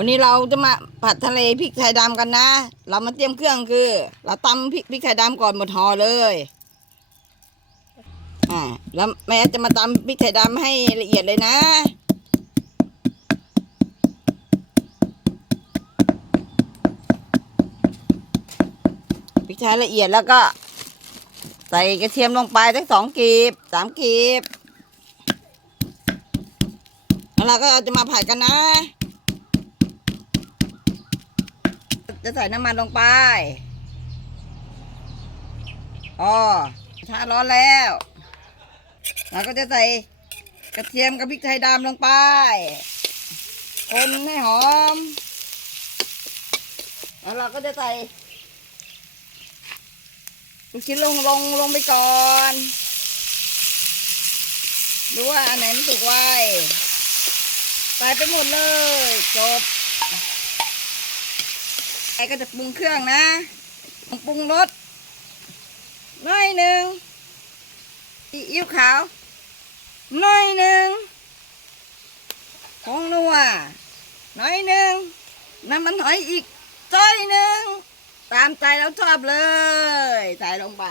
วันนี้เราจะมาผัดทะเลพริกไทยดำกันนะ เรามาเตรียมเครื่องคือ เราตำพริกพริกไทยดำก่อนหมดห่อเลย อ่า แล้วแม่จะมาตำพริกไทยดำให้ละเอียดเลยนะ พริกไทยละเอียดแล้วก็ ใส่กระเทียมลงไปทั้งสองกีบสามกีบ แล้วเราก็จะมาผัดกันนะ จะใส่น้ำมันลงไปอ๋อกระทะร้อนแล้ว เราก็จะใส่กระเทียมกับพริกไทยดำลงไป คนให้หอม แล้วเราก็จะใส่ลูกชิ้นลงลงลงไปก่อนดูว่าอันไหนมันสุกไวใส่ไปหมดเลย จบ ไอก็จะปรุงเครื่องนะ ปรุงรสน้อยหนึ่งซีอิ๊วขาวน้อยหนึ่งผงนัวน้อยหนึ่งน้ำมันหอยอีกจ้อยหนึ่งตามใจเราชอบเลยใส่ลงไป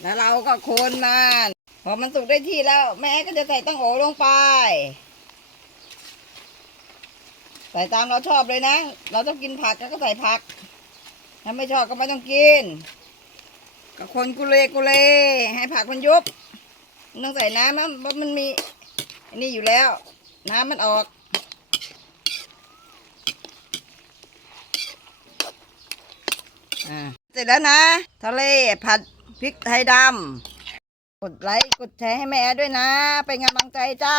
แล้วเราก็คนมันพอมันสุกได้ที่แล้ว แม่ก็จะใส่ตั้งโอลงไป ใส่ตามเราชอบเลยนะ เราต้องกินผักก็ใส่ผัก ถ้าไม่ชอบก็ไม่ต้องกินก็คนกุเลกุเล ให้ผักมันยุบต้องใส่น้ำมันเพราะมันมีอันนี้อยู่แล้ว น้ำมันออก เสร็จแล้วนะ ทะเลผัดพริกไทยดำกดไลค์ กดแชร์ให้แม่ด้วยนะ เป็นกำลังใจจ้า